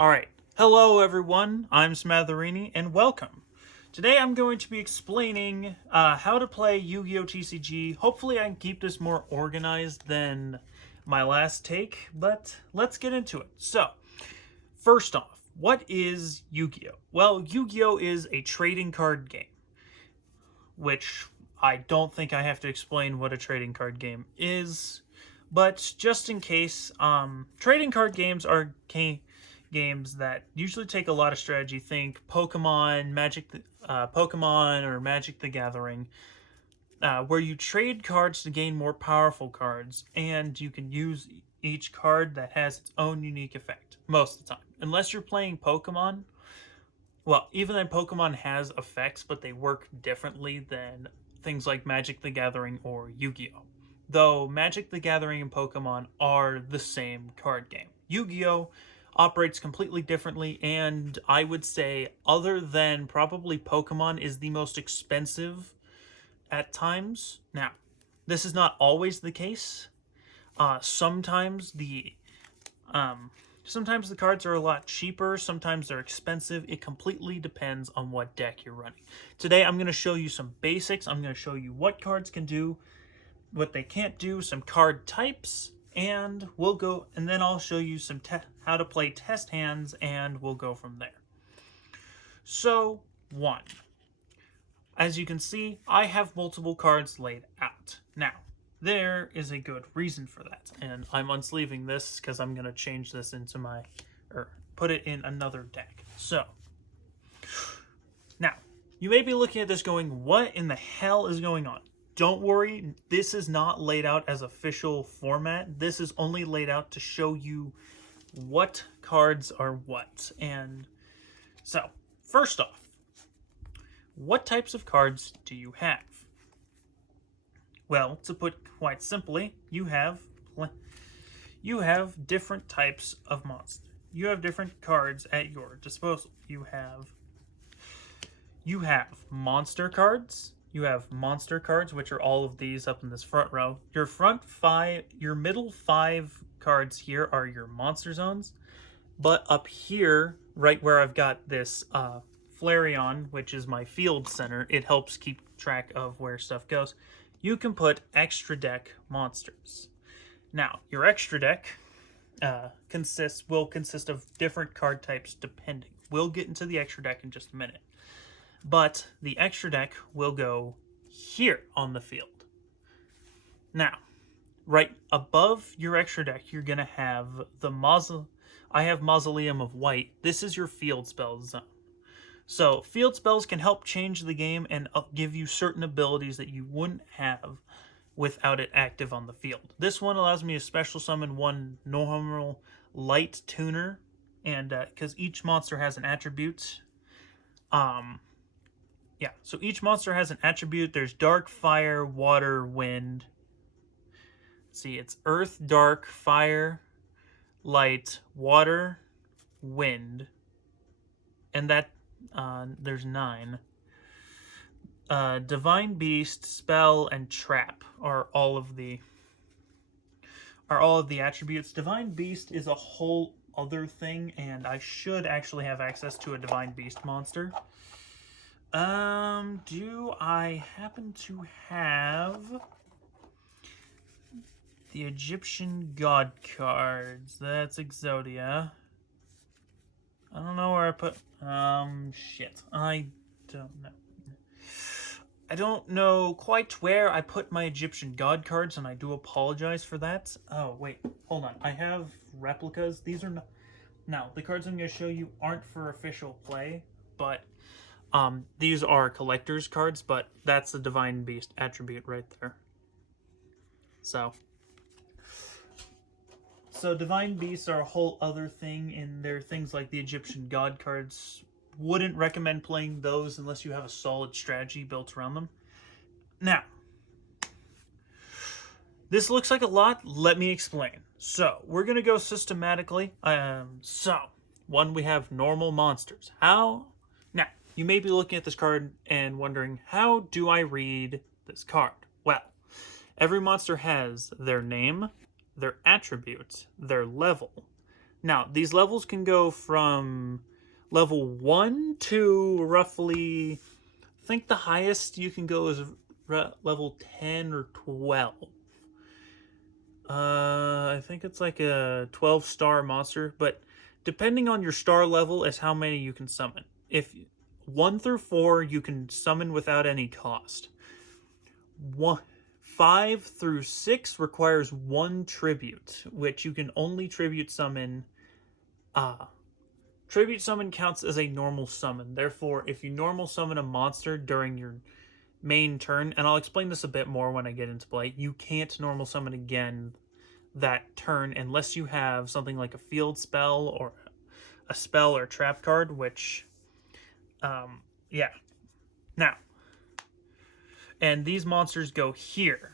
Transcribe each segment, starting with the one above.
Alright, hello everyone, I'm Smatherini, and welcome. Today I'm going to be explaining how to play Yu-Gi-Oh! TCG. Hopefully I can keep this more organized than my last take, but let's get into it. So, first off, what is Yu-Gi-Oh? Well, Yu-Gi-Oh! Is a trading card game, which I don't think I have to explain what a trading card game is. But just in case, trading card games are games that usually take a lot of strategy. Think Pokemon or Magic the Gathering, where you trade cards to gain more powerful cards, and you can use each card that has its own unique effect most of the time. Unless you're playing Pokemon, well, even then Pokemon has effects, but they work differently than things like Magic the Gathering or Yu-Gi-Oh! Though Magic the Gathering and Pokemon are the same card game. Yu-Gi-Oh! Operates completely differently, and I would say, other than probably Pokemon, is the most expensive at times. Now, this is not always the case. Sometimes um, sometimes the cards are a lot cheaper, sometimes they're expensive. It completely depends on what deck you're running. Today I'm going to show you some basics. I'm going to show you what cards can do, what they can't do, some card types, and then I'll show you some how to play test hands, and we'll go from there. So, 1. As you can see, I have multiple cards laid out. Now, there is a good reason for that, and I'm unsleeving this because I'm going to change this into or put it in another deck. So, now, you may be looking at this going, what in the hell is going on? Don't worry, this is not laid out as official format. This is only laid out to show you what cards are what. And so, first off, what types of cards do you have? Well, to put quite simply, you have different types of monsters. You have different cards at your disposal. You have monster cards. You have monster cards, which are all of these up in this front row. Your middle 5 cards here are your monster zones. But up here, right where I've got this Flareon, which is my field center, it helps keep track of where stuff goes. You can put extra deck monsters. Now, your extra deck will consist of different card types depending. We'll get into the extra deck in just a minute. But the extra deck will go here on the field. Now, right above your extra deck, you're going to have I have Mausoleum of White. This is your field spell zone. So, field spells can help change the game and give you certain abilities that you wouldn't have without it active on the field. This one allows me to special summon one normal light tuner, and because each monster has an attribute. Yeah, so each monster has an attribute. There's dark, fire, water, wind. Let's see, it's earth, dark, fire, light, water, wind, and that there's 9. Divine Beast, Spell, and Trap are all of the attributes. Divine Beast is a whole other thing, and I should actually have access to a Divine Beast monster. Do I happen to have the Egyptian God cards? That's Exodia. I don't know where I put... shit. I don't know. I don't know quite where I put my Egyptian God cards, and I do apologize for that. Oh, wait. Hold on. I have replicas. These are not... Now, the cards I'm going to show you aren't for official play, but... these are collector's cards, but that's the Divine Beast attribute right there. So Divine Beasts are a whole other thing, and they're things like the Egyptian God cards. Wouldn't recommend playing those unless you have a solid strategy built around them. Now, this looks like a lot. Let me explain. So, we're going to go systematically. One, we have normal monsters. How? Now, you may be looking at this card and wondering, how do I read this card? Well, every monster has their name, their attributes, their level, Now, these levels can go from level 1 to roughly, I think the highest you can go is level 10 or 12. I think it's like a 12-star monster, but depending on your star level is how many you can summon. If 1 through 4 you can summon without any cost. 5 through 6 requires 1 tribute, which you can only tribute summon. Tribute summon counts as a normal summon. Therefore, if you normal summon a monster during your main turn, and I'll explain this a bit more when I get into play, you can't normal summon again that turn unless you have something like a field spell or a spell or trap card, which, yeah. Now, and these monsters go here.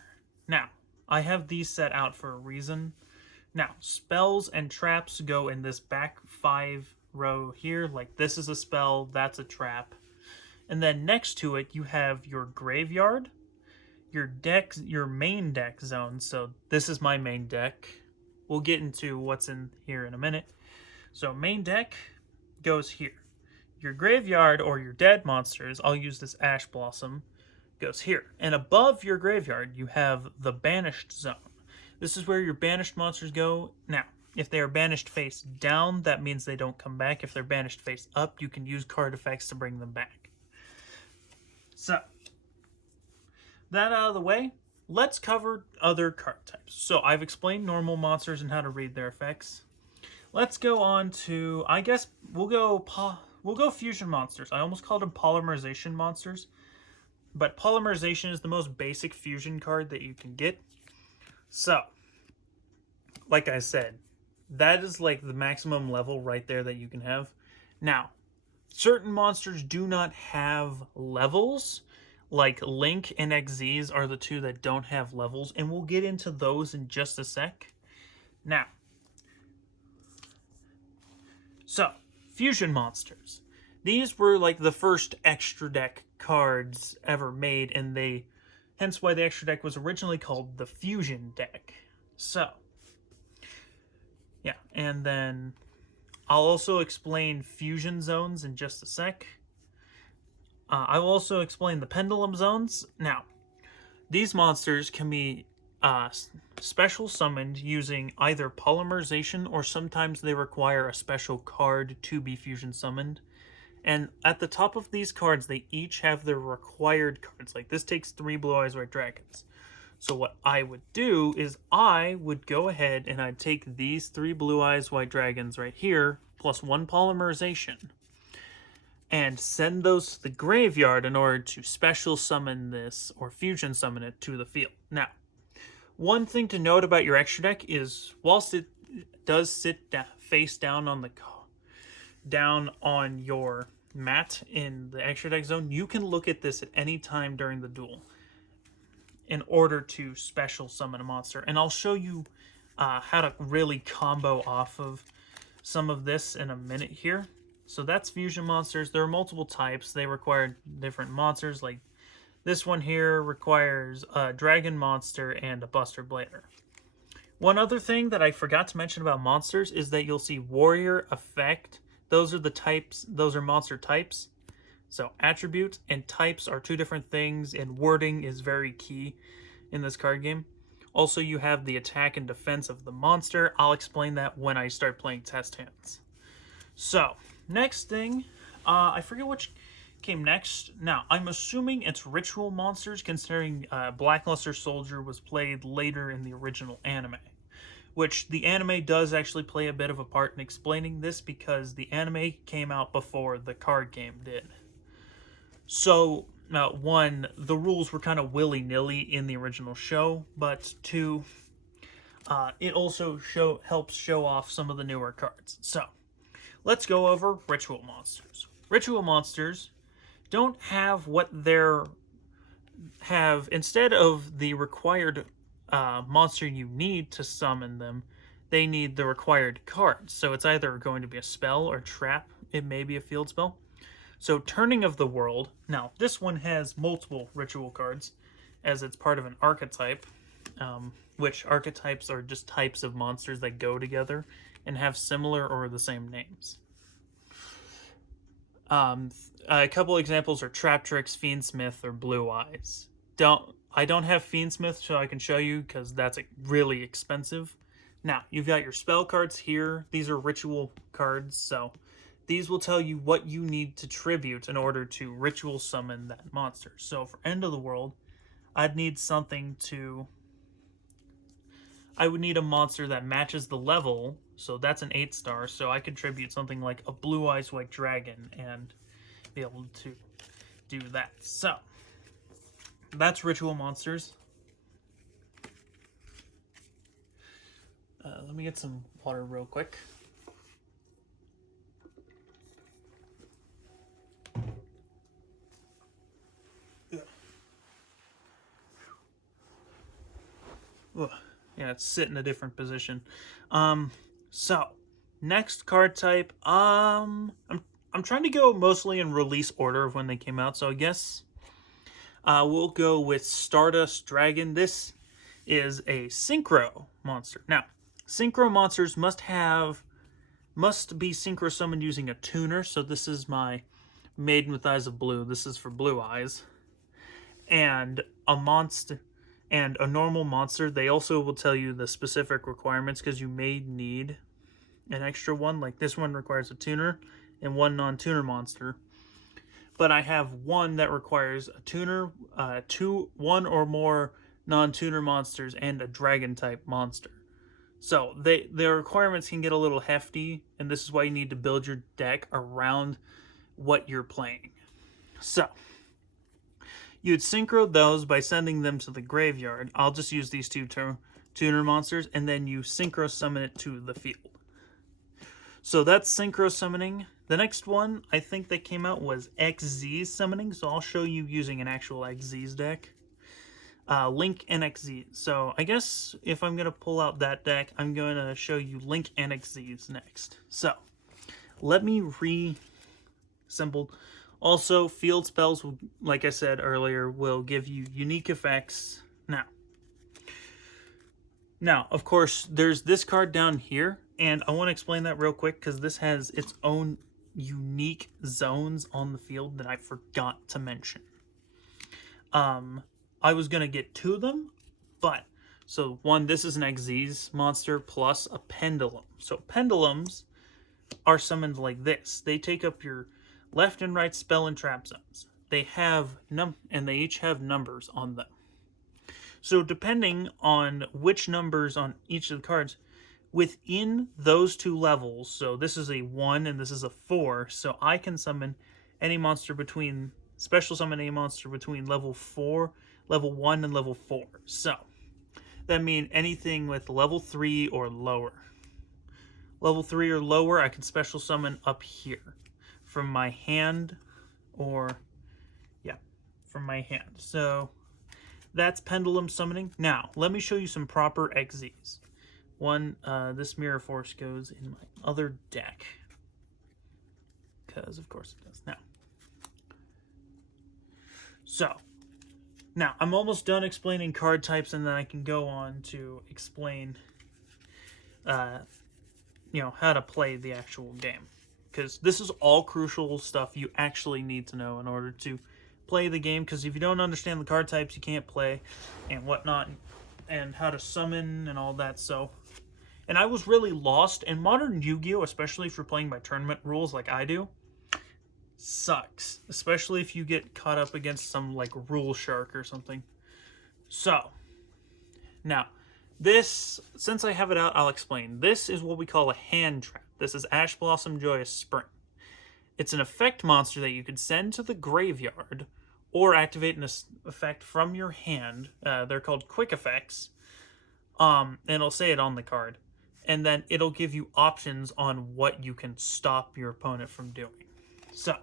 Now, I have these set out for a reason. Now, spells and traps go in this back 5 row here. Like, this is a spell, that's a trap. And then next to it, you have your graveyard, your deck, your main deck zone. So this is my main deck. We'll get into what's in here in a minute. So main deck goes here. Your graveyard or your dead monsters, I'll use this Ash Blossom, goes here. And above your graveyard, you have the banished zone. This is where your banished monsters go. Now, if they are banished face down, that means they don't come back. If they're banished face up, you can use card effects to bring them back. So, that out of the way, let's cover other card types. So, I've explained normal monsters and how to read their effects. Let's go on to, I guess, we'll go fusion monsters. I almost called them polymerization monsters. But polymerization is the most basic fusion card that you can get. So, like I said, that is like the maximum level right there that you can have. Now, certain monsters do not have levels. Like Link and XZs are the two that don't have levels, and we'll get into those in just a sec. Now, so, fusion monsters. These were like the first extra deck cards ever made, and hence why the extra deck was originally called the fusion deck. So, yeah, and then I'll also explain fusion zones in just a sec. I will also explain the pendulum zones. Now, these monsters can be special summoned using either polymerization, or sometimes they require a special card to be fusion summoned. And at the top of these cards, they each have their required cards. Like, this takes 3 Blue Eyes White Dragons. So what I would do is I would go ahead and I'd take these 3 Blue Eyes White Dragons right here, plus 1 polymerization, and send those to the graveyard in order to special summon this or fusion summon it to the field. Now, one thing to note about your extra deck is, whilst it does sit face down on your mat in the extra deck zone, you can look at this at any time during the duel in order to special summon a monster. And I'll show you how to really combo off of some of this in a minute here. So that's fusion monsters. There are multiple types. They require different monsters. Like this one here requires a dragon monster and a Buster Blader. One other thing that I forgot to mention about monsters is that you'll see warrior, effect. Those are the types. Those are monster types. So attributes and types are 2 different things, and wording is very key in this card game. Also, you have the attack and defense of the monster. I'll explain that when I start playing test hands. So, next thing, I forget which came next. Now, I'm assuming it's ritual monsters, considering Blackluster Soldier was played later in the original anime. Which the anime does actually play a bit of a part in explaining this, because the anime came out before the card game did. So, one, the rules were kind of willy-nilly in the original show, but 2, it also helps show off some of the newer cards. So, let's go over ritual monsters. Ritual monsters don't have instead of the required monster you need to summon them, they need the required cards. So it's either going to be a spell or trap. It may be a field spell. So Turning of the World. Now, this one has multiple ritual cards, as it's part of an archetype, which archetypes are just types of monsters that go together and have similar or the same names. A couple examples are Trap Tricks, Fiendsmith, or Blue Eyes. I don't have Fiendsmith, so I can show you because that's really expensive. Now, you've got your spell cards here. These are ritual cards, so these will tell you what you need to tribute in order to ritual summon that monster. So for End of the World, I'd need something to... I would need a monster that matches the level, so that's an 8-star, so I could tribute something like a Blue Eyes White Dragon and be able to do that. So, that's ritual monsters. Let me get some water real quick. Ugh. Yeah, it's sit in a different position. So next card type. I'm trying to go mostly in release order of when they came out. So I guess we'll go with Stardust Dragon. This is a synchro monster. Now, synchro monsters must be synchro summoned using a tuner. So this is my Maiden with Eyes of Blue. This is for Blue Eyes, and a monster. And a normal monster, they also will tell you the specific requirements because you may need an extra one. Like this one requires a tuner and one non-tuner monster. But I have one that requires a tuner, one or more non-tuner monsters, and a dragon-type monster. So their requirements can get a little hefty, and this is why you need to build your deck around what you're playing. So you'd synchro those by sending them to the graveyard. I'll just use these two tuner monsters, and then you synchro summon it to the field. So that's synchro summoning. The next one I think that came out was XZ summoning, so I'll show you using an actual XZ's deck. Link and XZ. So I guess if I'm going to pull out that deck, I'm going to show you Link and XZ's next. So let me reassemble. Also, field spells, like I said earlier, will give you unique effects. Now, of course, there's this card down here, and I want to explain that real quick because this has its own unique zones on the field that I forgot to mention. I was going to get two of them, but, so one, this is an XZ's monster plus a pendulum. So pendulums are summoned like this. They take up your left and right spell and trap zones. They have and they each have numbers on them. So depending on which numbers on each of the cards, within those two levels, so this is a 1 and this is a 4, so I can summon any monster special summon a monster between level 1 and level 4. So that means anything with level 3 or lower. Level 3 or lower, I can special summon up here from my hand, from my hand. So that's pendulum summoning. Now, let me show you some proper XZs. One, this Mirror Force goes in my other deck, because of course it does. Now I'm almost done explaining card types, and then I can go on to explain, how to play the actual game. Because this is all crucial stuff you actually need to know in order to play the game. Because if you don't understand the card types, you can't play and whatnot, and how to summon and all that. And I was really lost. And modern Yu-Gi-Oh, especially if you're playing by tournament rules like I do, sucks. Especially if you get caught up against some like rule shark or something. So, now, this, since I have it out, I'll explain. This is what we call a hand trap. This is Ash Blossom Joyous Spring. It's an effect monster that you could send to the graveyard or activate an effect from your hand. They're called quick effects. And it'll say it on the card. And then it'll give you options on what you can stop your opponent from doing. So,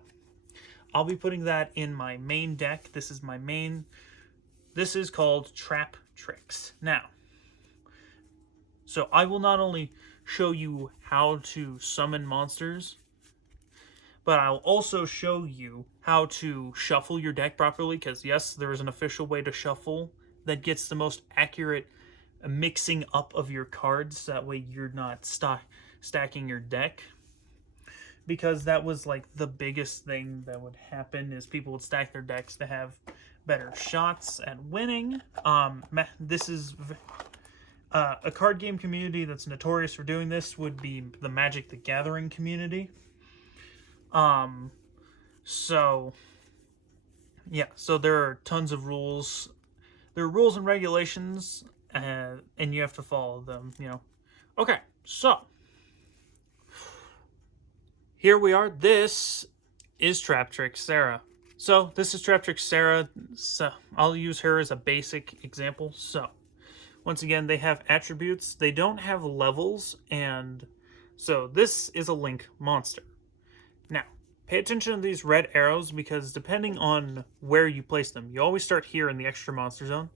I'll be putting that in my main deck. This is my main. This is called Trap Tricks. Now, so I will not only show you how to summon monsters, but I'll also show you how to shuffle your deck properly, because yes, there is an official way to shuffle that gets the most accurate mixing up of your cards. That way you're not stacking your deck, because that was like the biggest thing that would happen is people would stack their decks to have better shots at winning. This is a card game community that's notorious for doing this would be the Magic the Gathering community. So yeah, so there are tons of rules. There are rules and regulations, and you have to follow them, you know. Okay, so here we are. This is Trap Trick Sarah. So this is Trap Trick Sarah. So I'll use her as a basic example. So once again, they have attributes. They don't have levels, and so this is a Link monster. Now, pay attention to these red arrows because depending on where you place them, you always start here in the extra monster zone,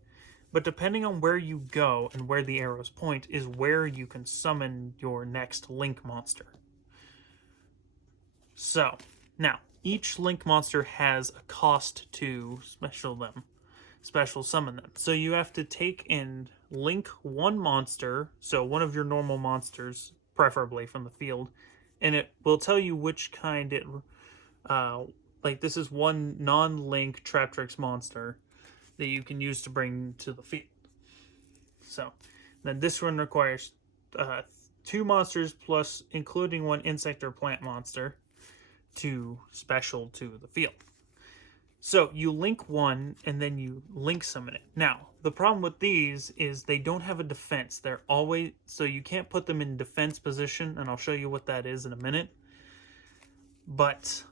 but depending on where you go and where the arrows point is where you can summon your next Link monster. So, now, each Link monster has a cost to special summon them. So you have to take and link one monster, so one of your normal monsters, preferably from the field, and it will tell you which kind it, like this is one non-link Trap Tricks monster that you can use to bring to the field. So, then this one requires 2 monsters plus including one insect or plant monster to special to the field. So you link one and then you link summon it. Now, the problem with these is they don't have a defense. They're always, so you can't put them in defense position, and I'll show you what that is in a minute. But,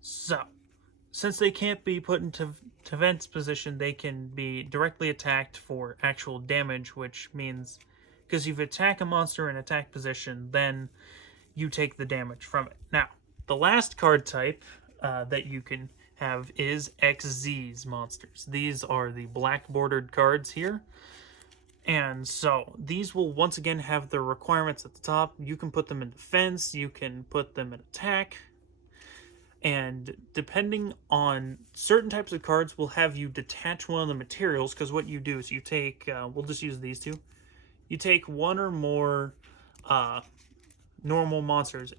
so, since they can't be put into defense position, they can be directly attacked for actual damage, which means, because if you attack a monster in attack position, then you take the damage from it. Now, the last card type that you can have is XZ's monsters. These are the black bordered cards here. And so these will once again have their requirements at the top. You can put them in defense, you can put them in attack. And depending on certain types of cards will have you detach one of the materials, because what you do is you take, we'll just use these two. You take one or more normal monsters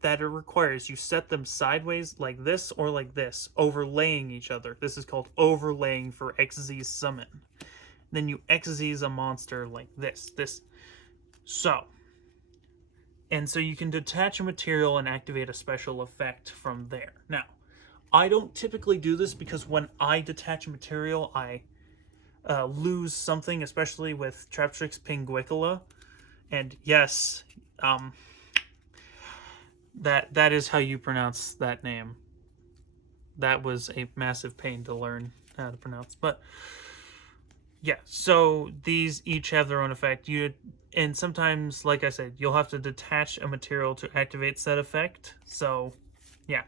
that it requires you set them sideways like this or like this, overlaying each other. This is called overlaying for XZ's summon. Then you XZ's a monster like this. So you can detach a material and activate a special effect from there. Now, I don't typically do this because when I detach a material, I lose something, especially with Trap Tricks Pinguicula. And yes, that is how you pronounce that name. That was a massive pain to learn how to pronounce. But yeah, so these each have their own effect. And sometimes, like I said, you'll have to detach a material to activate said effect. So yeah.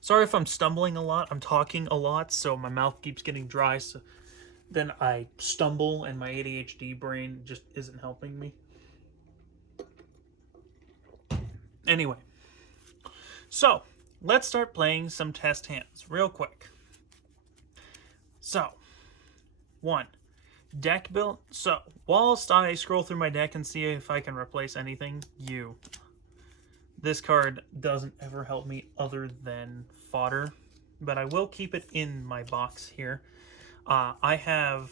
Sorry if I'm stumbling a lot. I'm talking a lot, so my mouth keeps getting dry. So then I stumble and my ADHD brain just isn't helping me. Anyway, so let's start playing some test hands real quick. So, 1, deck build. So, whilst I scroll through my deck and see if I can replace anything, this card doesn't ever help me other than fodder, but I will keep it in my box here. I have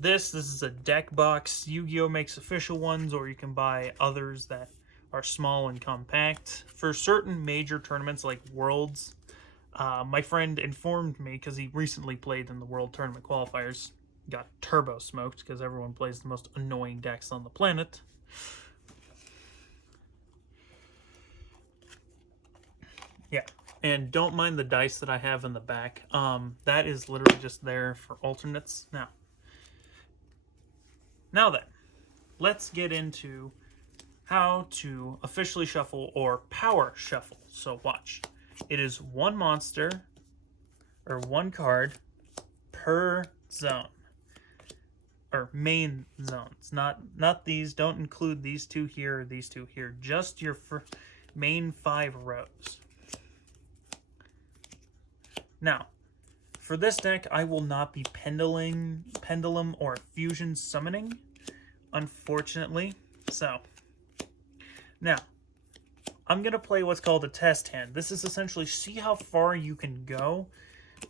this is a deck box. Yu-Gi-Oh makes official ones, or you can buy others that are small and compact. For certain major tournaments like Worlds, my friend informed me, because he recently played in the World Tournament qualifiers, got turbo smoked because everyone plays the most annoying decks on the planet. Yeah, and don't mind the dice that I have in the back. That is literally just there for alternates. Now then, let's get into how to officially shuffle or power shuffle. So watch. It is one monster or one card per zone. Or main zones. Not these. Don't include these two here or these two here. Just your main 5 rows. Now, for this deck, I will not be pendulum or fusion summoning. unfortunately. So, now, I'm going to play what's called a test hand. This is essentially see how far you can go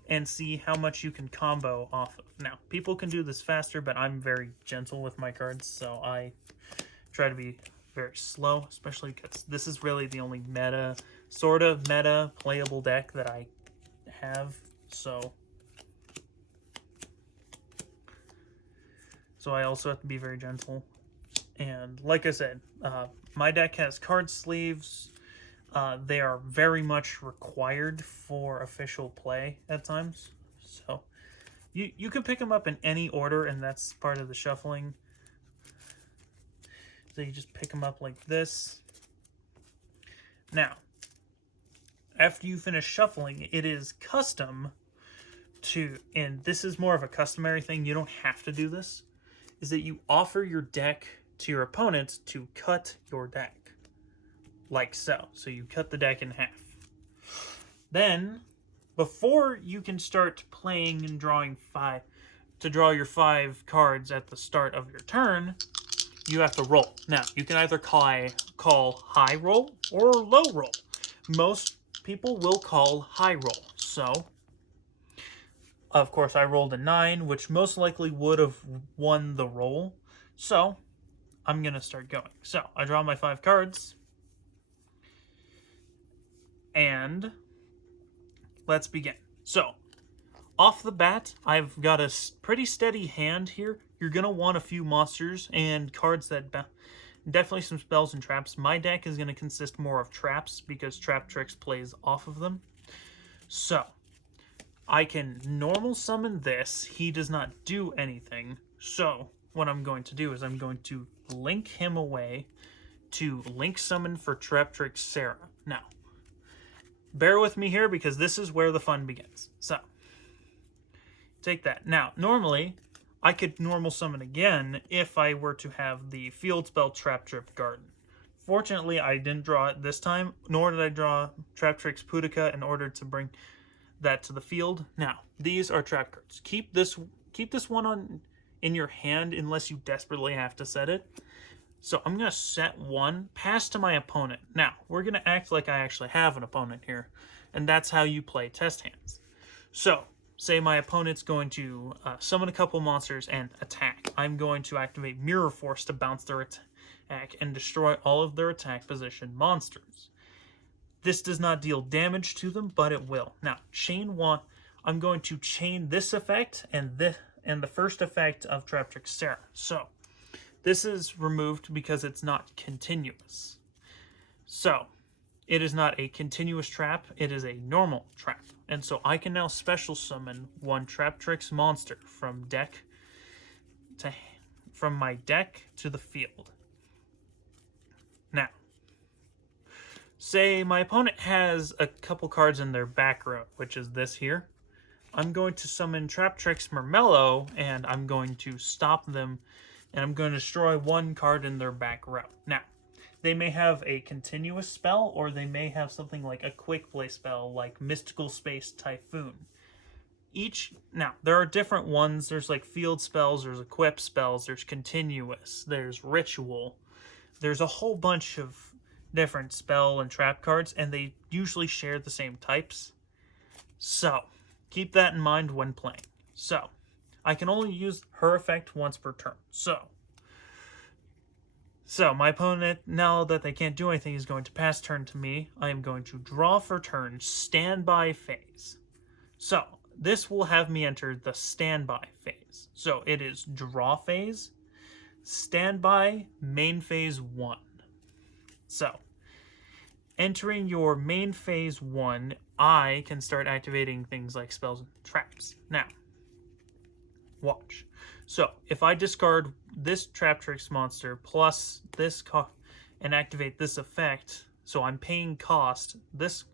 and see how much you can combo off of. Now, people can do this faster, but I'm very gentle with my cards, so I try to be very slow, especially because this is really the only sort of meta playable deck that I have, so I also have to be very gentle. And like I said, my deck has card sleeves. They are very much required for official play at times. So you can pick them up in any order, and that's part of the shuffling. So you just pick them up like this. Now, after you finish shuffling, it is custom to, and this is more of a customary thing, you don't have to do this, is that you offer your deck to your opponent to cut your deck. Like so. So you cut the deck in half. Then, before you can start playing and drawing to draw your 5 cards at the start of your turn, you have to roll. Now, you can either call high roll or low roll. Most people will call high roll. So, of course, I rolled a 9, which most likely would have won the roll. So, I'm going to start going. So, I draw my 5 cards. And let's begin. So, off the bat, I've got a pretty steady hand here. You're going to want a few monsters and cards that definitely some spells and traps. My deck is going to consist more of traps because Trap Tricks plays off of them. So, I can normal summon this. He does not do anything. So, what I'm going to do is I'm going to link him away to link summon for Trap Tricks Sarah. Now, bear with me here because this is where the fun begins. So, take that. Now, normally, I could normal summon again if I were to have the field spell Trap Trip Garden. Fortunately, I didn't draw it this time, nor did I draw Trap Tricks Pudica in order to bring that to the field. Now, these are trap cards. Keep this one in your hand unless you desperately have to set it. So I'm going to set one, pass to my opponent. Now, we're going to act like I actually have an opponent here, and that's how you play test hands. So, say my opponent's going to summon a couple monsters and attack. I'm going to activate Mirror Force to bounce their attack and destroy all of their attack position monsters. This does not deal damage to them, but it will. Now, chain one, I'm going to chain this effect and the first effect of Trap Trick Sarah. So, this is removed because it's not continuous. So, it is not a continuous trap, it is a normal trap. And so I can now special summon one Trap Tricks monster from my deck to the field. Now, say my opponent has a couple cards in their back row, which is this here. I'm going to summon Trap Tricks Mermello, and I'm going to stop them, and I'm going to destroy one card in their back row. Now, they may have a continuous spell, or they may have something like a quick play spell, like Mystical Space Typhoon. Now, there are different ones. There's like field spells, there's equip spells, there's continuous, there's ritual. There's a whole bunch of different spell and trap cards, and they usually share the same types. So, keep that in mind when playing. So, I can only use her effect once per turn. So, my opponent, now that they can't do anything, is going to pass turn to me. I am going to draw for turn, standby phase. So, this will have me enter the standby phase. So, it is draw phase, standby, main phase 1. So, entering your main phase 1, I can start activating things like spells and traps. Now, watch. So, if I discard this Trap Tricks monster plus this and activate this effect, so I'm paying cost, this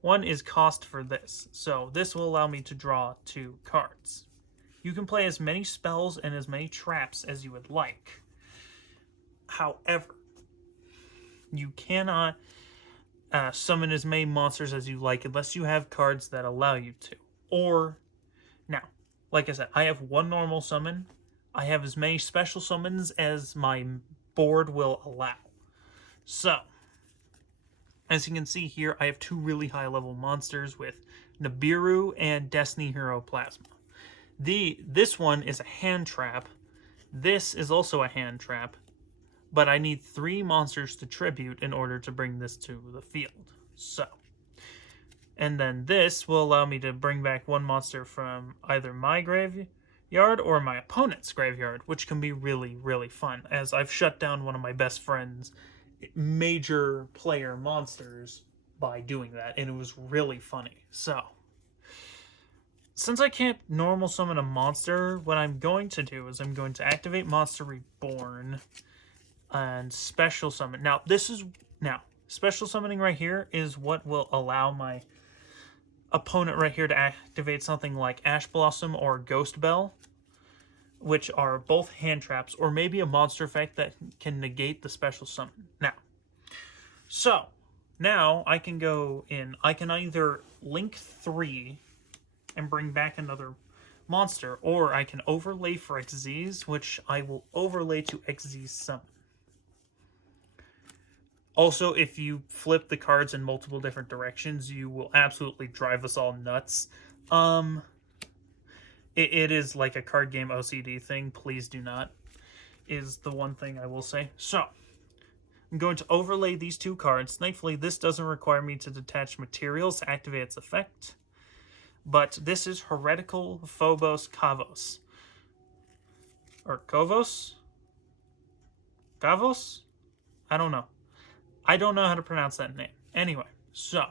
one is cost for this. So, this will allow me to draw 2 cards. You can play as many spells and as many traps as you would like. However, you cannot summon as many monsters as you like unless you have cards that allow you to. Or, now, like I said, I have one normal summon, I have as many special summons as my board will allow. So, as you can see here, I have two really high level monsters with Nibiru and Destiny Hero Plasma. This one is a hand trap. This is also a hand trap, but I need 3 monsters to tribute in order to bring this to the field. So, and then this will allow me to bring back 1 monster from either my graveyard or my opponent's graveyard, which can be really, really fun, as I've shut down one of my best friend's major player monsters by doing that, and it was really funny. So, since I can't normal summon a monster, what I'm going to do is I'm going to activate Monster Reborn and special summon. Now, special summoning right here is what will allow my opponent right here to activate something like Ash Blossom or Ghost Bell, which are both hand traps, or maybe a monster effect that can negate the special summon. Now I can go in. I can either link 3 and bring back another monster, or I can overlay for Xyz, which I will overlay to Xyz summon. Also, if you flip the cards in multiple different directions, you will absolutely drive us all nuts. It is like a card game OCD thing. Please do not, is the one thing I will say. So, I'm going to overlay these 2 cards. Thankfully, this doesn't require me to detach materials to activate its effect. But this is Heretical Phobos Kavos. Or Kovos? Kavos? I don't know. I don't know how to pronounce that name. Anyway, so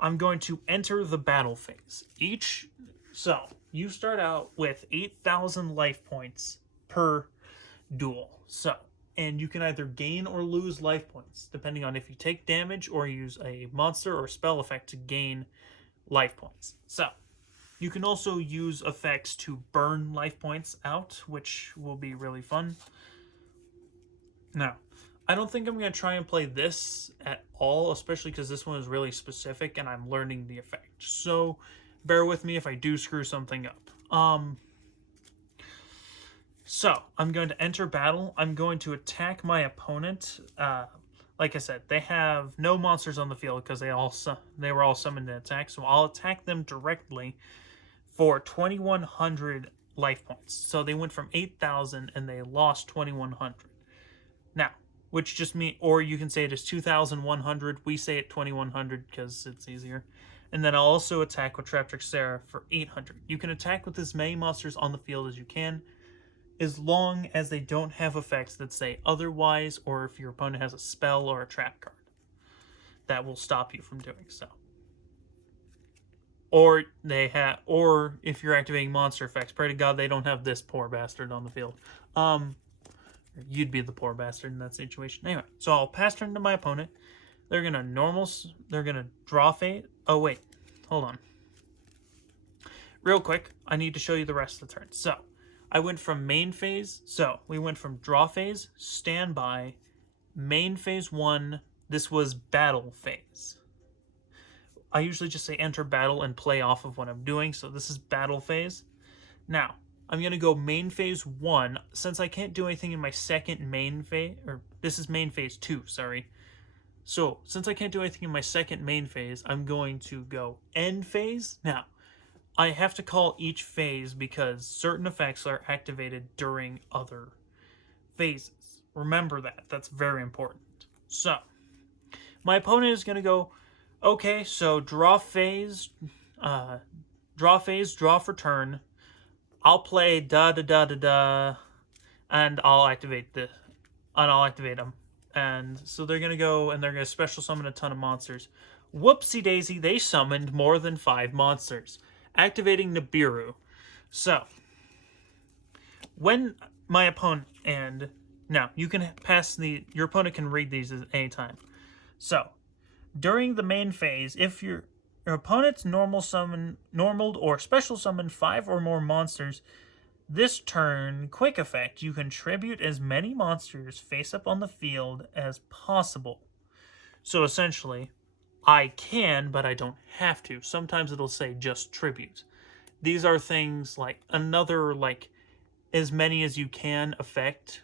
I'm going to enter the battle phase. So you start out with 8,000 life points per duel. So, and you can either gain or lose life points, depending on if you take damage or use a monster or spell effect to gain life points. So, you can also use effects to burn life points out, which will be really fun. Now, I don't think I'm going to try and play this at all, especially because this one is really specific and I'm learning the effect. So, bear with me if I do screw something up. So, I'm going to enter battle. I'm going to attack my opponent. Like I said, they have no monsters on the field because they were all summoned to attack. So, I'll attack them directly for 2,100 life points. So, they went from 8,000 and they lost 2,100. Now, which just means, or you can say it as 2,100. We say it 2,100 because it's easier. And then I'll also attack with Traptrix Sarah for 800. You can attack with as many monsters on the field as you can, as long as they don't have effects that say otherwise, or if your opponent has a spell or a trap card that will stop you from doing so. Or if you're activating monster effects, pray to God they don't have this poor bastard on the field. You'd be the poor bastard in that situation. Anyway, so I'll pass turn to my opponent. They're gonna draw phase. Oh wait, hold on. Real quick, I need to show you the rest of the turn. So, I went from main phase. So, we went from draw phase, standby, main phase 1. This was battle phase. I usually just say enter battle and play off of what I'm doing. So, this is battle phase. Now, I'm going to go main phase 1. Since I can't do anything in my second main phase, or this is main phase 2, sorry. So, since I can't do anything in my second main phase, I'm going to go end phase. Now, I have to call each phase because certain effects are activated during other phases. Remember that. That's very important. So, my opponent is going to go, okay, so draw phase, draw for turn. I'll play da-da-da-da-da, and I'll activate them. And so they're going to go, and they're going to special summon a ton of monsters. Whoopsie daisy, they summoned more than 5 monsters. Activating Nibiru. So, when my opponent, and now you can your opponent can read these at any time. So, during the main phase, if your opponent's normaled or special summoned 5 or more monsters, this turn, quick effect, you contribute as many monsters face up on the field as possible. So essentially, I can, but I don't have to. Sometimes it'll say just tribute. These are things like another as many as you can effect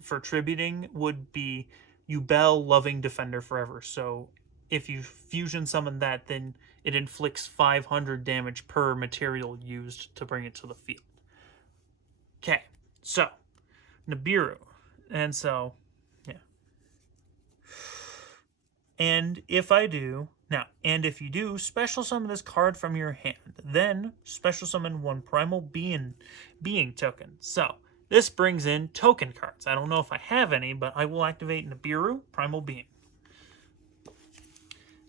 for tributing would be Yubel, Loving Defender Forever. So if you fusion summon that, then it inflicts 500 damage per material used to bring it to the field. Okay, so Nibiru. And so, yeah. And if I do, now, and if you do, special summon this card from your hand. Then, special summon one Primal Being token. So, this brings in token cards. I don't know if I have any, but I will activate Nibiru, Primal Being.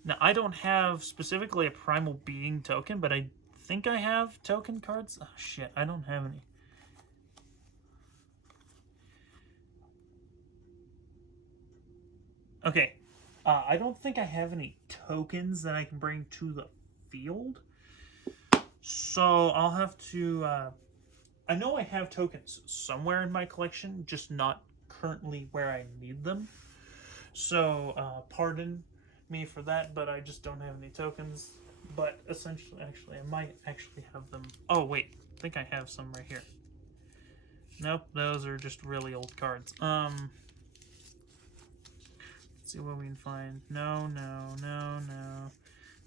Now, I don't have specifically a Primal Being token, but I think I have token cards. Oh, shit, I don't have any. Okay, I don't think I have any tokens that I can bring to the field. So I'll have to... I know I have tokens somewhere in my collection, just not currently where I need them. So pardon me for that, but I just don't have any tokens. But essentially, actually, I might actually have them. Oh, wait. I think I have some right here. Nope, those are just really old cards. See what we can find. No. I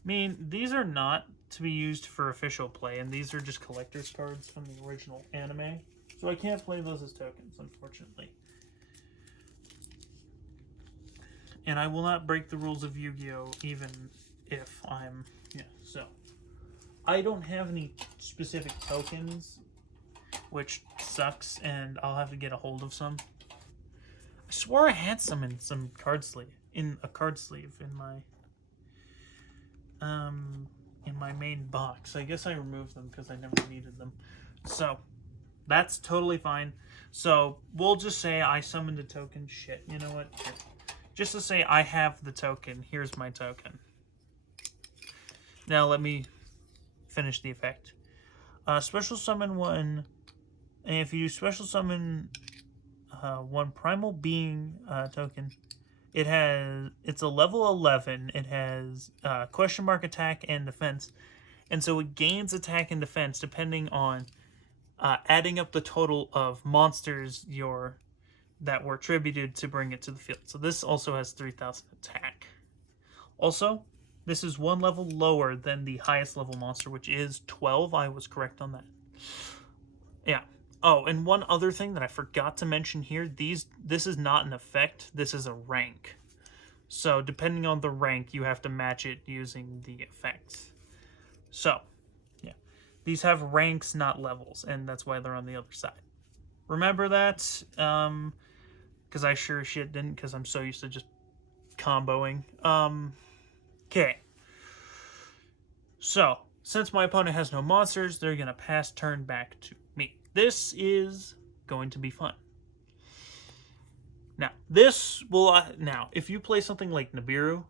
mean, these are not to be used for official play, and these are just collector's cards from the original anime. So I can't play those as tokens, unfortunately. And I will not break the rules of Yu-Gi-Oh! Even if I'm... Yeah, so. I don't have any specific tokens, which sucks, and I'll have to get a hold of some. I swore I had some in some card sleeve, in a card sleeve in my main box. I guess I removed them because I never needed them. So that's totally fine. So we'll just say I summoned a token. Shit, you know what? Here. Just to say I have the token. Here's my token. Now let me finish the effect. Special summon one, and if you special summon one Primal Being token, it's a level 11. It has question mark attack and defense, and so it gains attack and defense depending on adding up the total of monsters that were tributed to bring it to the field. So this also has 3,000 attack. Also, this is one level lower than the highest level monster, which is 12. I was correct on that. Yeah. Oh, and one other thing that I forgot to mention here, this is not an effect, this is a rank. So depending on the rank, you have to match it using the effects. So, yeah. These have ranks, not levels, and that's why they're on the other side. Remember that, because I sure as shit didn't, because I'm so used to just comboing. Okay. So, since my opponent has no monsters, they're going to pass turn back to me. This is going to be fun. Now, this will... now, if you play something like Nibiru...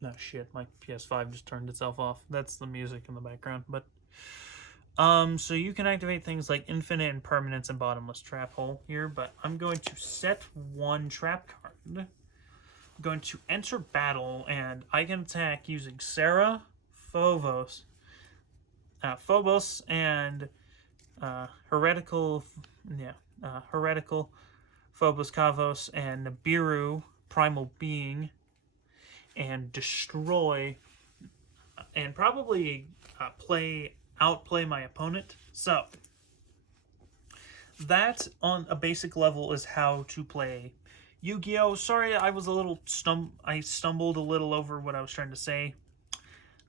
No, shit, my PS5 just turned itself off. That's the music in the background, but... so you can activate things like Infinite Impermanence and Bottomless Trap Hole here, but I'm going to set one trap card. I'm going to enter battle, and I can attack using Sarah, Phobos, and... Heretical, Phobos Kavos, and Nibiru, Primal Being, and destroy, and probably outplay my opponent. So, that on a basic level is how to play Yu-Gi-Oh! Sorry, I was a little I stumbled a little over what I was trying to say.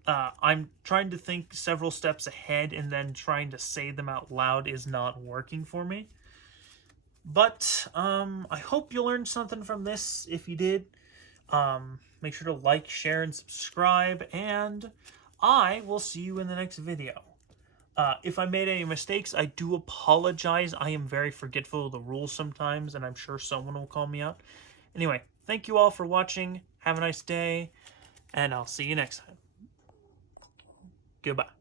I'm trying to think several steps ahead, and then trying to say them out loud is not working for me. But I hope you learned something from this. If you did, make sure to like, share, and subscribe, and I will see you in the next video. If I made any mistakes, I do apologize. I am very forgetful of the rules sometimes, and I'm sure someone will call me out. Anyway, thank you all for watching. Have a nice day, and I'll see you next time. Goodbye.